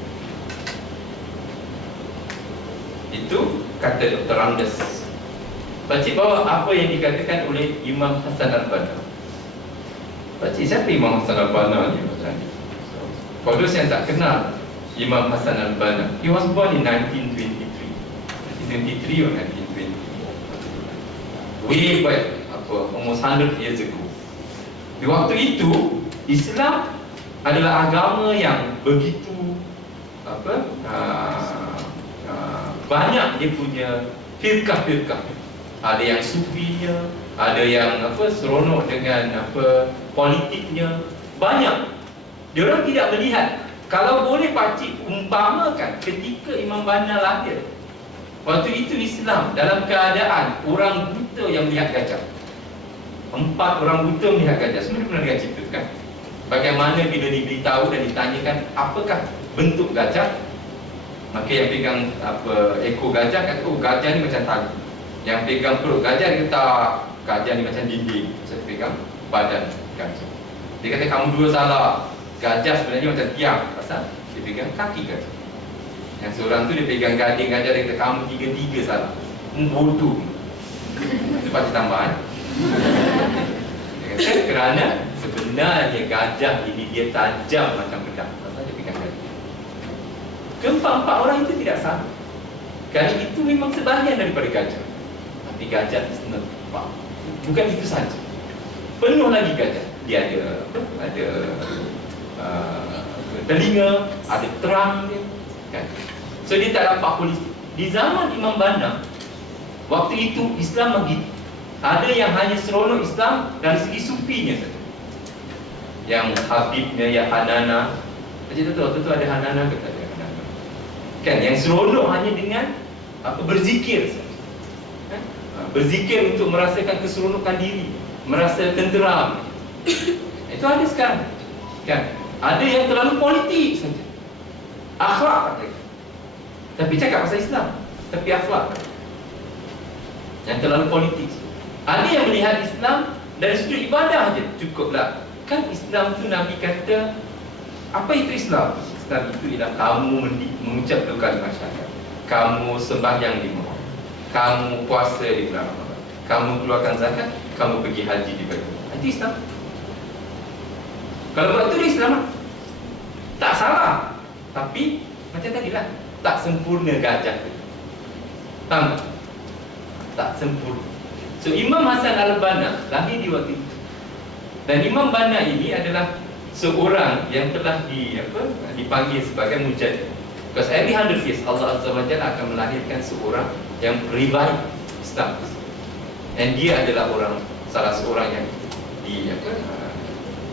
Itu kata Dr. Ramdas. Pakcik bawa apa yang dikatakan oleh Imam Hasan Al-Banna. Pakcik, siapa Imam Hasan Al-Banna ni? For those yang tak kenal Imam Hasan Al-Banna, he was born in 1923 or 1920. Way back, almost 100 years ago. Di waktu itu, Islam adalah agama yang begitu banyak dia punya firqah-firqah. Ada yang sufinya, ada yang seronok dengan politiknya. Banyak. Diorang tidak melihat. Kalau boleh pakcik umpamakan ketika Imam Banna lahir, waktu itu Islam dalam keadaan orang buta yang melihat gajah. 4 orang buta melihat gajah. Semua pernah dengar cerita kan? Bagaimana bila diberitahu dan ditanyakan apakah bentuk gajah, maka yang pegang ekor gajah kata, oh gajah ni macam tali. Yang pegang perut gajah dia kata gajah ni macam dinding. Saya pegang badan gajah. Dia kata kamu dua salah. Gajah sebenarnya macam tiang, pasal dia pegang kaki gajah. Yang seorang tu dia pegang gading gajah, dia kata kamu tiga-tiga salah. Bodoh. Itu pasti tambahan. Dia kata kerana sebenarnya gajah ini dia tajam macam pedang, pasal dia pegang gajah. Keempat-empat orang itu tidak sama. Kerana itu memang sebahagian daripada gajah. Tapi gajah is not part. Bukan itu saja. Penuh lagi gajah. Dia ada telinga, ada terang dia, kan? So dia tak nampak holistik. Di zaman Imam Banna, waktu itu Islam begitu. Ada yang hanya seronok Islam dari segi sufinya saja. Yang Habibnya, ya Hanana. Macam tu, waktu tu ada Hanana ke tak ada Hanana? Kan, yang seronok hanya dengan berzikir saja. Kan? Berzikir untuk merasakan keseronokan diri, merasa tenteram. Itu ada sekarang. Kan? Ada yang terlalu politik saja. Akhlak tak. Tapi cakap pasal Islam, tapi akhlak yang terlalu politik. Ada yang melihat Islam dari sudut ibadah saja, cukuplah. Kan Islam tu Nabi kata, apa itu Islam? Islam itu ialah kamu mengucap dua kalimat syahadat, kamu sembahyang 5, kamu puasa di bulan Ramadan, kamu keluarkan zakat, kamu pergi haji di Baitul. Itu Islam. Kalau buat itu dia Islam tak salah. Tapi macam tadilah, tak sempurna gajah tu. Faham? Tak sempurna. So Imam Hasan Al-Banna lahir di waktu itu. Dan Imam Banna ini adalah seorang yang telah dipanggil sebagai mujadid. Because every 100 years Allah Azza wa Jalla akan melahirkan seorang yang revive Islam. Dan dia adalah salah seorang yang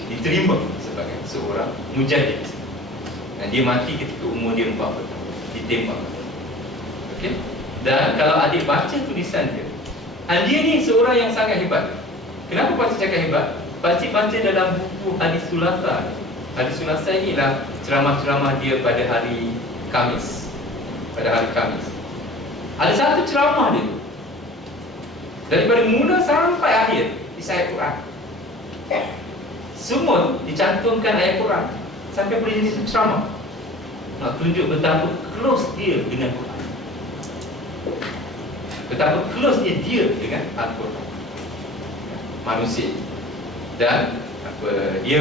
diterima sebagai seorang mujadid. Dan dia mati ketika umur dia 40 tahun, ditembak. Okey. Dan kalau adik baca tulisan dia, dia ni seorang yang sangat hebat. Kenapa pakcik cakap hebat? Pakcik baca dalam buku Hadis Sulasa. Hadis Sulasa inilah ceramah-ceramah dia pada hari Khamis. Pada hari Khamis ada satu ceramah dia daripada mula sampai akhir di ayat Quran. Semua dicantumkan ayat Quran sampai boleh jadi ceramah. Nak tunjuk betapa close dia dengan Quran, betapa close dia dengan Al-Quran, manusia. Dan dia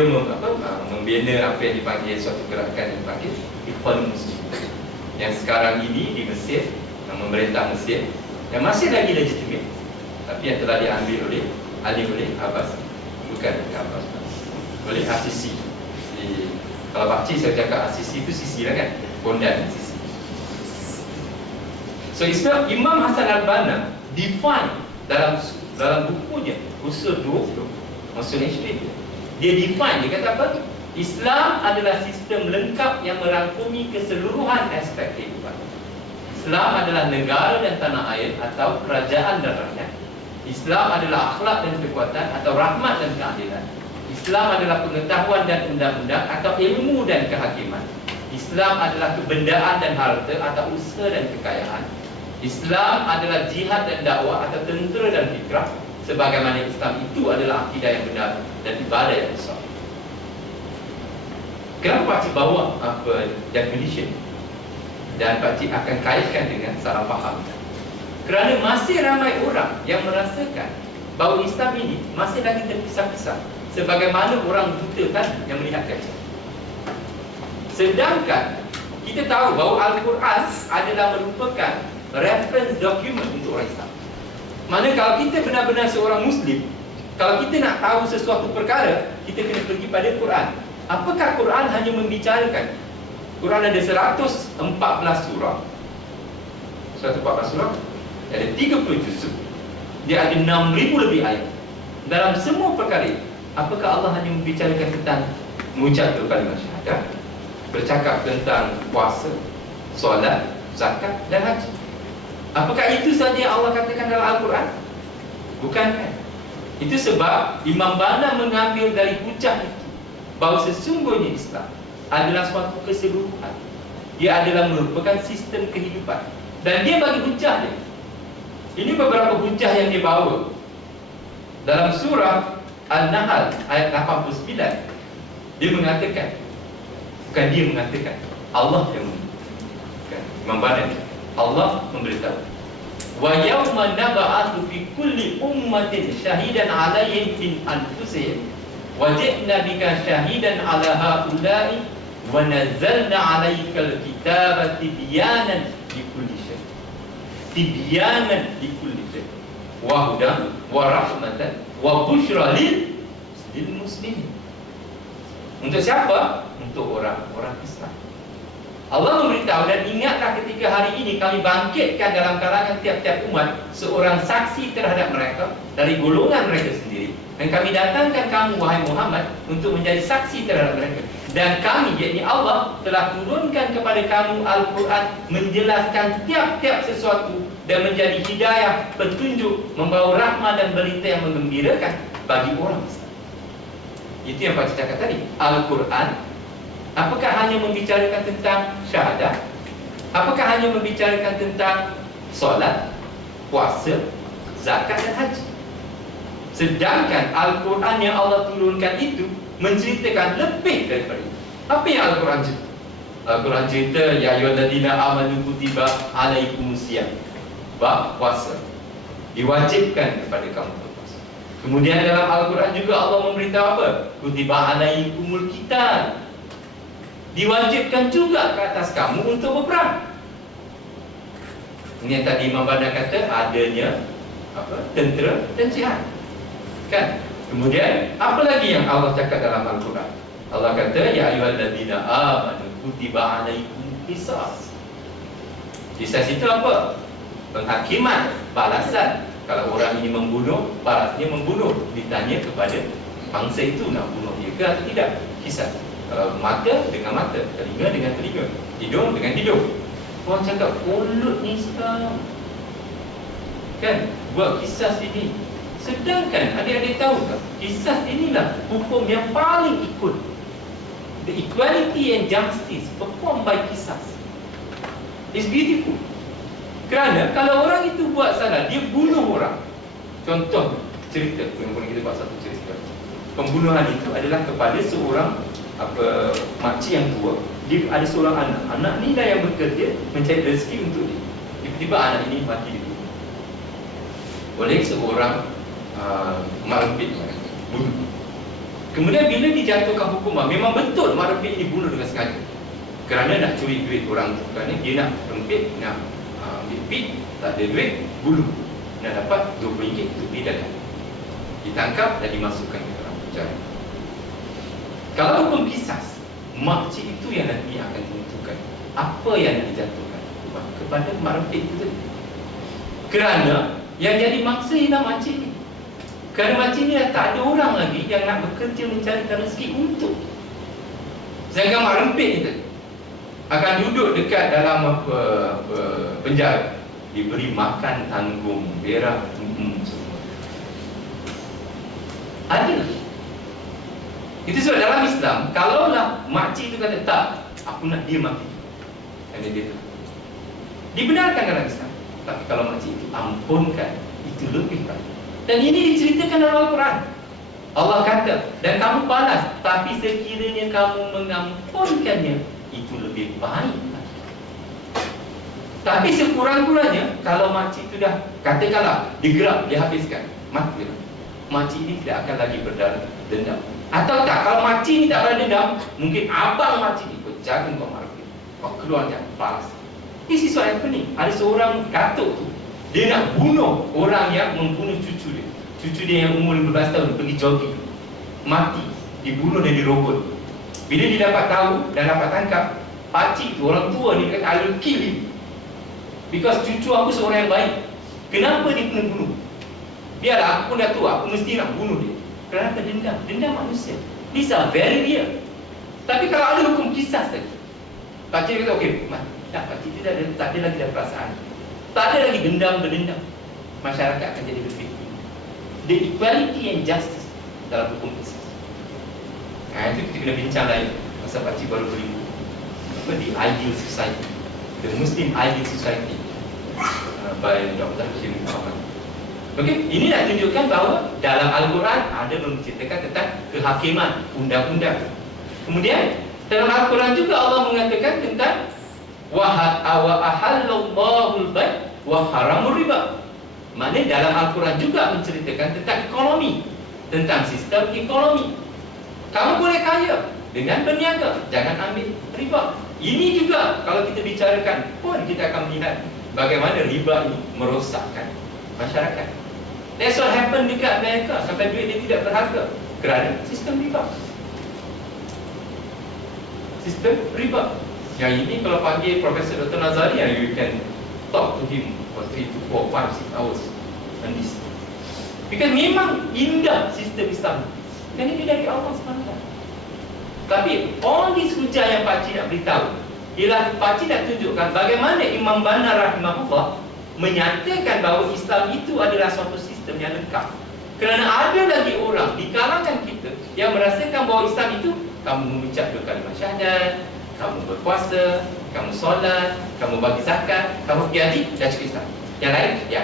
membina apa yang dipanggil suatu gerakan yang dipanggil Ikhwanul Muslimin, yang sekarang ini di Mesir, yang memerintah Mesir, yang masih lagi legitimate, tapi yang telah diambil oleh Abbas, bukan Abbas, oleh Al-Sisi. Kalau pakcik saya cakap Al-Sisi itu Sisi lah kan, pondan di sisi. So Islam, Imam Hasan al-Banna define dalam bukunya Usul 20 Usul Hijri, dia define, dia kata apa? Islam adalah sistem lengkap yang merangkumi keseluruhan aspek kehidupan. Islam adalah negara dan tanah air atau kerajaan dan rakyat. Islam adalah akhlak dan kekuatan atau rahmat dan keadilan. Islam adalah pengetahuan dan undang-undang atau ilmu dan kehakiman. Islam adalah kebendaan dan harta atau usaha dan kekayaan. Islam adalah jihad dan dakwah atau tentera dan fikrah. Sebagaimana Islam itu adalah akidah yang benar dan ibadah yang besar. Kenapa pakcik bawa definition dan pakcik akan kaitkan dengan salah faham? Kerana masih ramai orang yang merasakan bahawa Islam ini masih lagi terpisah-pisah, sebagaimana orang buta kan yang melihat kaca. Sedangkan kita tahu bahawa Al-Quran adalah merupakan reference document untuk orang Islam. Mana kalau kita benar-benar seorang Muslim, kalau kita nak tahu sesuatu perkara, kita kena pergi pada Quran. Apakah Quran hanya membicarakan? Quran ada 114 surah. 114 surah, ada 30 juzuk. Dia ada 6,000 lebih ayat. Dalam semua perkara, apakah Allah hanya membicarakan tentang mengucap kalimat syahadat, bercakap tentang puasa, solat, zakat dan haji? Apakah itu sahaja yang Allah katakan dalam Al-Quran? Bukan kan? Itu sebab Imam Banna mengambil dari hujah itu bahawa sesungguhnya Islam adalah suatu keseluruhan. Dia adalah merupakan sistem kehidupan. Dan dia bagi hujah dia. Ini beberapa hujah yang dia bawa. Dalam surah Al-Nahl ayat 89, dia mengatakan, bukan dia mengatakan, Allah yang mengatakan. Imam Banna, Allah memberitahu, wa yawma nab'atsu fi kulli ummatin syahidan 'alaihim min anfusihim wa ji'na bika syahidan 'ala haula'i wa nazzalna 'alaikal kitaba tibyanan likulli syai'. Tibyanan likulli syai'. Wa hudan wa rahmatan wa busyra lil muslimin. Untuk siapa? Untuk orang-orang Islam. Allah memberitahu, dan ingatlah ketika hari ini kami bangkitkan dalam kalangan tiap-tiap umat seorang saksi terhadap mereka dari golongan mereka sendiri. Dan kami datangkan kamu, wahai Muhammad, untuk menjadi saksi terhadap mereka. Dan kami, yakni Allah, telah turunkan kepada kamu Al-Quran menjelaskan tiap-tiap sesuatu dan menjadi hidayah, petunjuk, membawa rahmah dan berita yang menggembirakan bagi orang Islam. Itu yang Pak cakap tadi. Al-Quran apakah hanya membicarakan tentang syahadah? Apakah hanya membicarakan tentang solat, puasa, zakat dan haji? Sedangkan Al-Quran yang Allah turunkan itu menceritakan lebih daripada itu. Apa yang Al-Quran cerita? Al-Quran cerita, ya ayyuhalladzina amanu kutiba alaikumusiyam. Bab puasa diwajibkan kepada kamu berpuasa. Kemudian dalam Al-Quran juga Allah memberitahu apa? Kutiba alaikumul qital. Diwajibkan juga ke atas kamu untuk berperang. Ini yang tadi Imam Banna kata, adanya tentera dan jihad. Kan? Kemudian apa lagi yang Allah cakap dalam Al-Quran? Allah kata, ya ayyuhalladzina amanu kutiba alaikumul qisas. Qisas itu apa? Penghakiman, balasan. Kalau orang ini membunuh, balasnya membunuh. Ditanya kepada bangsa itu nak bunuh dia ke atau tidak. Qisas. Kalau mata dengan mata, telinga dengan telinga, hidung dengan hidung. Orang cakap, mulut ni Islam kan, buat kisah ini. Sedangkan adik-adik tahu tak, kisah inilah hukum yang paling ikut. The equality and justice performed by kisah. It's beautiful. Kerana kalau orang itu buat salah, dia bunuh orang. Contoh cerita, kita buat satu cerita. Pembunuhan itu adalah kepada seorang makcik yang tua. Dia ada seorang anak. Anak ni dah yang bekerja mencari rezeki untuk dia. Tiba-tiba anak ini mati dibunuh oleh seorang mak rempit, bunuh. Kemudian bila dijatuhkan hukuman, memang betul mak rempit ini bunuh dengan sengaja kerana nak curi duit orang tu. Kerana dia nak rempit, nak ambil pit, tak ada duit, bunuh. Nak dapat RM20 untuk didagang. Ditangkap dan dimasukkan ke dalam penjara. Kalau hukum kisas, makcik itu yang nanti akan tentukan Apa yang nak dijatuhkan hukuman kepada mak rempit itu tadi? Kerana yang jadi mangsa ialah makcik ni. Kerana makcik ni dah tak ada orang lagi yang nak bekerja mencarikan rezeki untuk. Sedangkan mak rempit ni tadi akan duduk dekat dalam penjara, diberi makan tanggung, berak, semua. Ada. Itu sebab dalam Islam, kalaulah makcik itu kata tak, aku nak dia mati, kerana dia tak, dibenarkan dalam Islam. Tapi kalau makcik itu ampunkan, itu lebih baik. Dan ini diceritakan dalam Al-Quran. Allah kata, dan kamu balas, tapi sekiranya kamu mengampunkannya, itu lebih baik. Tapi sekurang-kurangnya, kalau makcik itu dah, katakanlah digerak, dihabiskan, mati, makcik ini tidak akan lagi berdendam. Atau tak, kalau makcik ni tak berdendam, mungkin abang makcik ni, kau jaga kau marah, kau keluar jangan balas. This is what happening. Ada seorang datuk tu, dia nak bunuh orang yang membunuh cucu dia. Cucu dia yang umur 15 tahun pergi jogging, mati, dibunuh dan dirobot. Bila dia dapat tahu dan dapat tangkap, pakcik tu, orang tua ni kata, I will kill him, because cucu aku seorang yang baik. Kenapa dia kena bunuh? Biarlah, aku pun dah tua, aku mesti nak bunuh dia. Kenapa dendam? Dendam manusia. These are very real. Tapi kalau ada hukum kisah tadi, pakcik kata, okey, tak, pakcik tidak ada, tak ada lagi dah perasaan, tak ada lagi dendam berdendam, masyarakat akan jadi lebih. The equality and justice dalam hukum kisah. Itu kita kena bincang lain. Masa pakcik baru beri buku, apa, The Ideal Society, The Muslim Ideal Society, by Dr. Hashim Muhammad. Okey, ini nak tunjukkan bahawa dalam Al-Quran ada menceritakan tentang kehakiman, undang-undang. Kemudian dalam Al-Quran juga Allah mengatakan tentang wa ahallallahu al-bay' wa haramur riba. Maknanya dalam Al-Quran juga menceritakan tentang ekonomi, tentang sistem ekonomi. Kamu boleh kaya dengan berniaga, jangan ambil riba. Ini juga kalau kita bicarakan pun kita akan melihat bagaimana riba ini merosakkan masyarakat. That's what happened dekat Amerika, sampai duit dia tidak berharga kerana sistem riba. Sistem riba. Yang ini kalau panggil Profesor Dr. Nazari, you can talk to him for 3 to 4, 5, 6 hours on this. Because memang indah sistem Islam, dan ini dari Allah SWT. Tapi all this hujah yang pakcik nak beritahu ialah pakcik nak tunjukkan bagaimana Imam Banna rahimahullah menyatakan bahawa Islam itu adalah suatu sistem yang lengkap. Kerana ada lagi orang di kalangan kita yang merasakan bahawa Islam itu kamu mengucap 2 kalimah syahadat, kamu berpuasa, kamu solat, kamu bagi zakat, kamu pergi haji, dah cukup Islam. Yang lain, ya,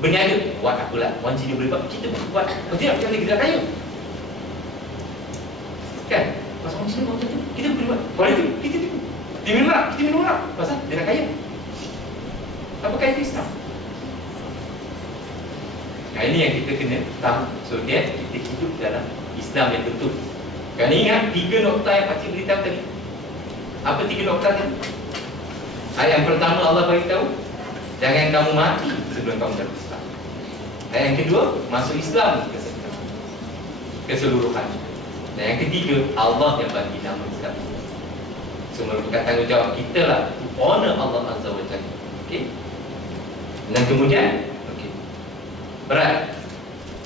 berniaga, buat apalah, wajib dia boleh buat, kita pun buat. Kalau tidak, kita tidak kaya. Kan? Pasal orang Islam buat itu, kita boleh buat. Kalau itu, kita tipu. Dia minum arak, kita minum arak. Pasal dia dah kaya. Apa kaya Islam? Nah, ini yang kita kena tahu. So that kita hidup dalam Islam yang betul. Kerana ingat 3 nokta yang pakcik beritahu tadi. Apa 3 nokta tadi? Ayat yang pertama Allah beritahu, jangan kamu mati sebelum kamu dapat Islam. Ayat yang kedua, masuk Islam keseluruhan. Dan yang ketiga, Allah yang bagi nama Islam. So merupakan tanggungjawab kita lah to honor Allah Azza wa Jalla. Okay? Dan kemudian, okay, berat.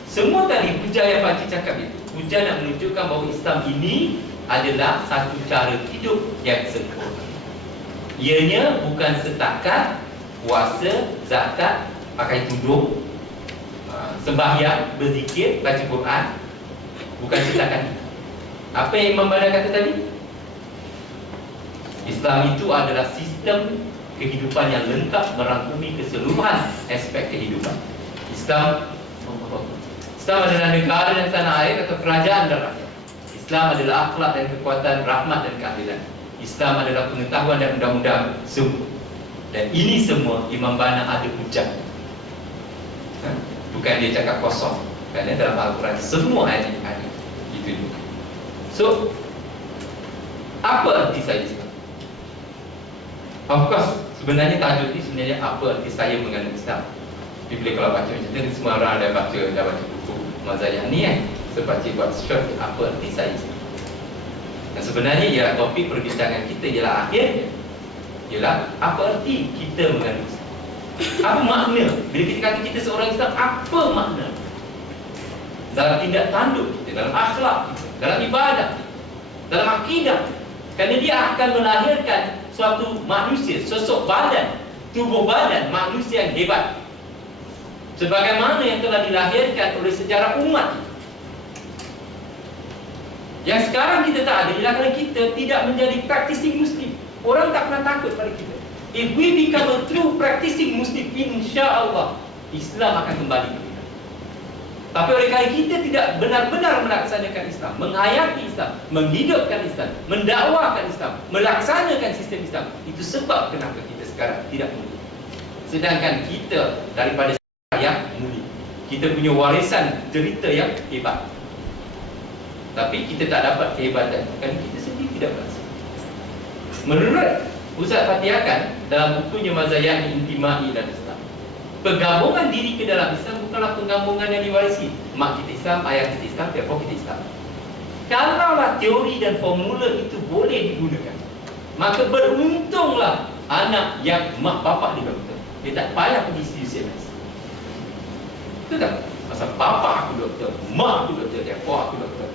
Semua tadi hujah yang pakcik cakap itu, hujah nak menunjukkan bahawa Islam ini adalah satu cara hidup yang sempurna. Ianya bukan setakat puasa, zakat, pakai tudung, sembahyang, berzikir, baca Quran. Bukan setakat itu. Apa yang Imam Banna kata tadi? Islam itu adalah sistem kehidupan yang lengkap, merangkumi keseluruhan aspek kehidupan. Islam adalah negara dan tanah air atau kerajaan dan rakyat. Islam adalah akhlak dan kekuatan, rahmat dan keadilan. Islam adalah pengetahuan dan undang-undang semua. Dan ini semua Imam Banna ada hujah. Bukan dia cakap kosong. Kerana dalam Al-Quran semua ayat ada. Itu juga. So, apa arti saya Islam? Of course, sebenarnya tajuk ini sebenarnya apa arti saya mengenal Islam. Tapi bila kalau baca macam ni, semua orang dah baca buku Mazayah ni kan. So, pakcik buat short, apa arti saya Islam. Dan sebenarnya ialah topik perbincangan kita ialah akhirnya ialah apa erti kita mengandung Islam? Apa makna? Bila kita kata kita seorang Islam, apa makna? Dalam tindak tanduk kita, dalam akhlak kita, dalam ibadah kita, dalam akidah. Kerana dia akan melahirkan suatu manusia, sosok badan, tubuh badan manusia yang hebat, sebagaimana yang telah dilahirkan oleh sejarah umat. Yang sekarang kita tak ada ialah kerana kita tidak menjadi practicing Muslim. Orang tak pernah takut pada kita. If we become a true practicing Muslim, insya-Allah Islam akan kembali ke kita. Tapi oleh kerana kita tidak benar-benar melaksanakan Islam, menghayati Islam, menghidupkan Islam, mendakwakan Islam, melaksanakan sistem Islam, itu sebab kenapa kita sekarang tidak mulia. Sedangkan kita daripada yang mulia, kita punya warisan cerita yang hebat, tapi kita tak dapat kehebatan kerana kita sendiri tidak berhasil. Menurut Ustaz Fatih Akan dalam bukunya Mazayah Intimai dan Islam, penggabungan diri ke dalam Islam bukanlah penggabungan yang diwarisi. Mak kita Islam, ayah kita Islam, therefore kita Islam. Kalaulah teori dan formula itu boleh digunakan, maka beruntunglah anak yang mak bapak dia doktor. Dia tak payah pergi UCMS. Betul tak? Pasal bapak aku doktor, mak aku doktor, therefore aku doktor.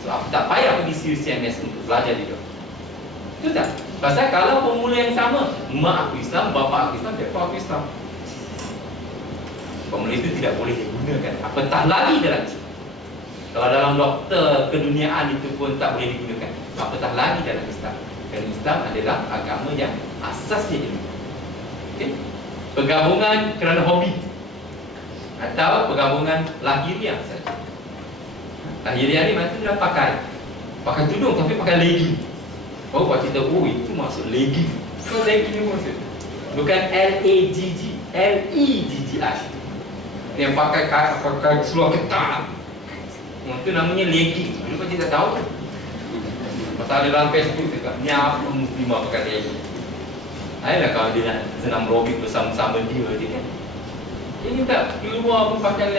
So aku tak payah pergi UCMS untuk belajar di doktor. Betul tak? Pasal kalau formula yang sama, mak aku Islam, bapak aku Islam, therefore aku Islam. Formula itu tidak boleh digunakan, apatah lagi dalam Islam. Kalau dalam doktor keduniaan itu pun tak boleh digunakan, apatah lagi dalam Islam. Kerana Islam adalah agama yang asasnya ilmu. Okay? Penggabungan kerana hobi atau penggabungan lahiriah saja. Lahiriah ni maksudnya pakai tudung tapi pakai legging. Oh, buat cerita, oh itu maksud legging. Kau legging ni maksud bukan L-A-G-G, L-E-G-G-I. Yang pakai seluar ketat, itu namanya legging. Dulu kau tidak tahu. Pasal ada dalam Facebook dekat, ni apa muslimah pakai legging. Ayolah kalau dia nak senam aerobik bersama-sama dia kan. Ini tak, di luar pun pakai